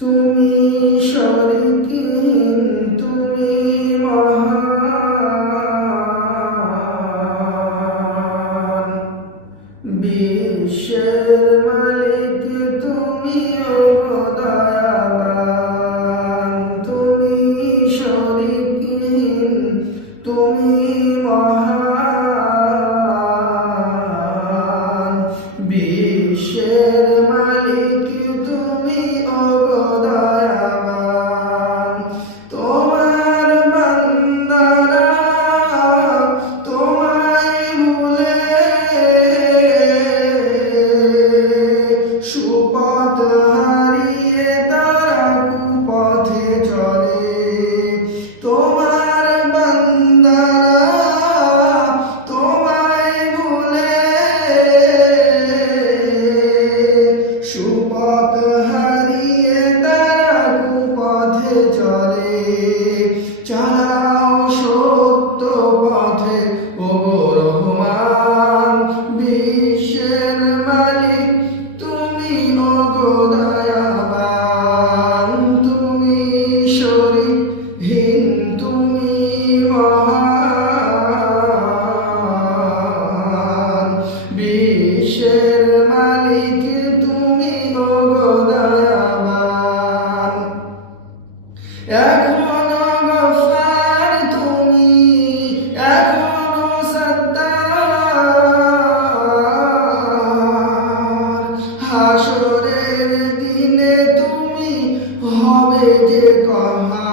তুমি শরীকহীন, তুমি মহান। বিশ্বের মালিক তুমি দয়াবান। তুমি শরীকহীন, তুমি মহান। বিশ্বের মালিক তুমি দয়াবান। তোমার বান্দারা তোমায় ভুলে সুপথ হারিয়ে তারা কুপথে চলে। তোমার বান্দারা তোমায় ভুলে সুপথ হারিয়ে তারা কুপথে চলে। চালাও সত্য পথে ও রহমান। বিশ্বের মালিক তুমি দয়াবান। তুমি শরীকহীন, তুমি মহান। বিশ্বের মালিক তুমি দয়াবান। এখনো গফফার তুমি, এখনো সত্তার। হাসরের দিনে তুমি হবে যে কহার।